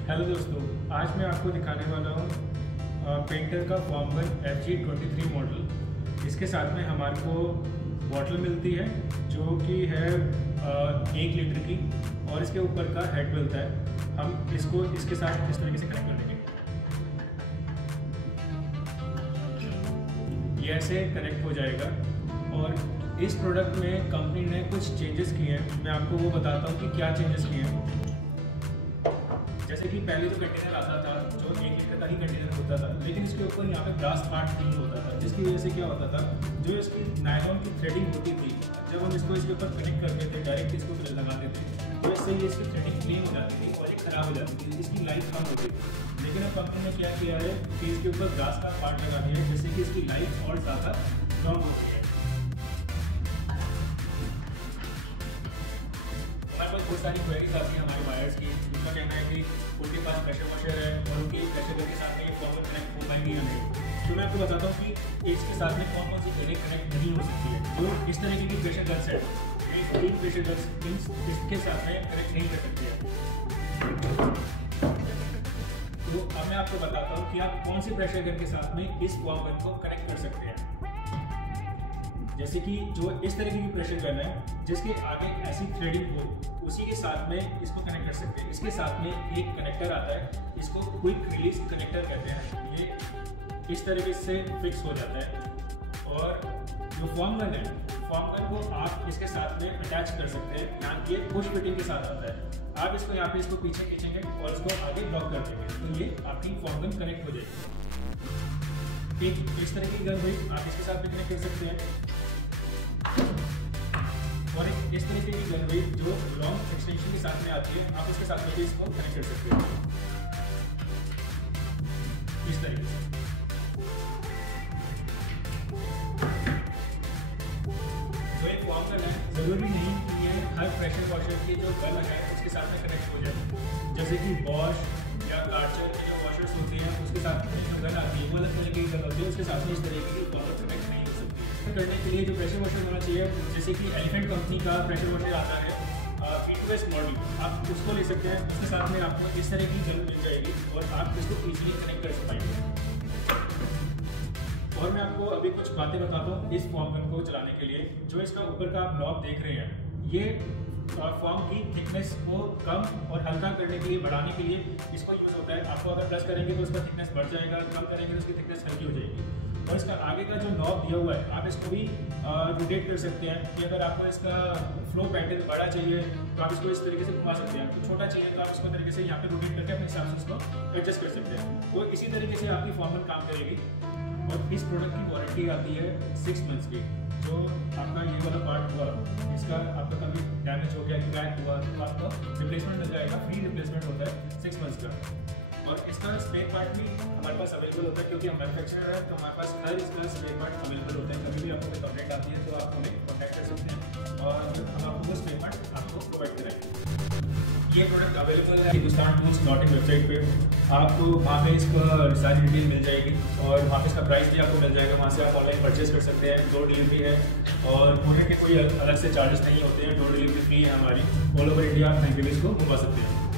Hello दोस्तों, आज मैं आपको दिखाने वाला हूँ पेंटर का फॉर्मगन FG23 मॉडल। इसके साथ में हमारे को बॉटल मिलती है जो कि है 1 लीटर की, और इसके ऊपर का हेड मिलता है। हम इसको इसके साथ इस तरीके से कनेक्ट कर देंगे। ये ऐसे कनेक्ट हो जाएगा। और इस प्रोडक्ट में कंपनी ने कुछ चेंजेस किए हैं, मैं आपको वो बताता हूँ कि क्या चेंजेस किए हैं। जैसे कि पहले जो कंटेनर आता था, जो 1 लीटर का ही कंटेनर होता था, लेकिन इसके ऊपर यहाँ पे ग्लास पार्ट नहीं होता था, जिसकी वजह से क्या होता था, जो इसकी नायलॉन की थ्रेडिंग होती थी, जब हम इसको इसके ऊपर कनेक्ट करते थे, डायरेक्ट इसको लगाते थे, तो इससे ये इसकी थ्रेडिंग क्लीन हो जाती थी और ये खराब हो जाती थी, इसकी लाइफ कम होती थी। लेकिन अब कंपनी ने क्या किया है कि इसके ऊपर ग्लास का पार्ट लगा दिया है, जिससे कि इसकी लाइफ और ज़्यादा स्ट्रॉन्ग हो गई है। हमारे पास बहुत सारी क्वेरीज आती है हमारे बायर्स की, उनका कहना है कि उनके पास प्रेशर वॉशर है और उनके प्रेशर के साथ में ये फॉर्मगन कनेक्ट हो पाएंगे या नहीं। तो मैं आपको बताता हूँ कि इसके साथ में कौन कौन सी चीज़ें कनेक्ट नहीं हो सकती है। तो इस तरीके की प्रेशर गन्स है, ये 3 प्रेशर गन्स इसके साथ में कनेक्ट नहीं कर सकती है। तो अब मैं आपको बताता हूँ कि आप कौन सी प्रेशर गन के साथ में इस फॉर्मगन को कनेक्ट कर सकते हैं। जैसे कि जो इस तरीके की प्रेशर गन है, जिसके आगे ऐसी थ्रेडिंग हो, उसी के साथ में इसको कनेक्ट कर सकते हैं। इसके साथ में एक कनेक्टर आता है, इसको क्विक रिलीज कनेक्टर कहते हैं। ये इस तरीके से फिक्स हो जाता है। और जो फॉर्मगन है, फॉर्मगन को आप इसके साथ में अटैच कर सकते हैं। यहाँ ये पुश फिटिंग के साथ आता है। आप इसको यहाँ पे इसको पीछे खींचेंगे और इसको आगे ब्लॉक कर देंगे, तो ये आपकी फॉर्मगन कनेक्ट हो जाएगी। एक इस तरह की गन हुई, आप इसके साथ भी कनेक्ट कर सकते हैं। और एक इस तरीके की गन हुई जो लॉन्ग एक्सटेंशन के साथ में आती है, आप इसके साथ में भी इसको कनेक्ट कर सकते हैं इस तरीके से। जो एक फॉर्मगन है, जरूरी नहीं कि ये हर प्रेशर वॉशर की जो गन है उसके साथ में कनेक्ट हो जाए। जैसे कि बॉश या कार्चर के जो वॉशर्स होते हैं, उसके साथ में जो गन आती है वो अलग तरीके की गन होती है, उसके साथ में इस तरीके की फॉर्मगन कनेक्ट नहीं हो सकती। करने के लिए जो प्रेशर वॉशर होना चाहिए, जैसे कि एलिफेंट कंपनी का प्रेशर वॉशर आता है P2S मॉडल, आप उसको ले सकते हैं। उसके साथ में आपको इस तरह की गन मिल जाएगी और आप इसको इजीली कनेक्ट कर पाएंगे। और मैं आपको अभी कुछ बातें बताता हूँ इस फॉर्मगन को चलाने के लिए। जो इसका ऊपर का आप नॉब देख रहे हैं, ये फॉर्म की थिकनेस को कम और हल्का करने के लिए, बढ़ाने के लिए इसको यूज़ होता है। आपको अगर प्रेस करेंगे तो उसका थिकनेस बढ़ जाएगा, कम करेंगे तो उसकी थिकनेस हल्की हो जाएगी। और इसका आगे का जो नॉब दिया हुआ है, आप इसको भी रोटेट कर सकते हैं कि अगर आपको इसका फ्लो पैटर्न बड़ा चाहिए तो आप इसको इस तरीके से घुमा सकते हैं। तो छोटा चाहिए तो आप इसको तरीके से यहाँ पे रोटेट करके अपने हिसाब से इसको एडजस्ट कर सकते हैं। तो इसी तरीके से आपकी फॉर्मगन काम करेगी। और इस प्रोडक्ट की वारंटी आती है 6 मंथ्स की। जो आपका ये वाला पार्ट हुआ, इसका आपका कभी डैमेज हो गया, क्रैक हुआ, तो आपको रिप्लेसमेंट मिल जाएगा। फ्री रिप्लेसमेंट होता है 6 मंथ्स का। और इसका स्पेयर पार्ट भी हमारे पास अवेलेबल होता है, क्योंकि हम मैन्युफैक्चरर है, तो हमारे पास हर इसका स्पेयर पार्ट अवेलेबल होता है। कभी भी आपको कोई कंप्लेंट आती है तो आप हमें कॉन्टैक्ट कर सकते हैं और हम आपको वो स्पेयर पार्ट आपको प्रोवाइड कराएंगे। ये प्रोडक्ट अवेलेबल है Hindustan tools dot in website पे। आपको वहाँ पे इसका सारी डिटेल मिल जाएगी और वहाँ पे इसका प्राइस भी आपको मिल जाएगा। वहाँ से आप ऑनलाइन परचेज कर सकते हैं। डोर डिलीवरी है और कोरियर के कोई अलग से चार्जेस नहीं होते हैं। डोर डिलीवरी फ्री है हमारी। ऑल ओवर इंडिया आप कहीं भी इसको मंगवा सकते हैं।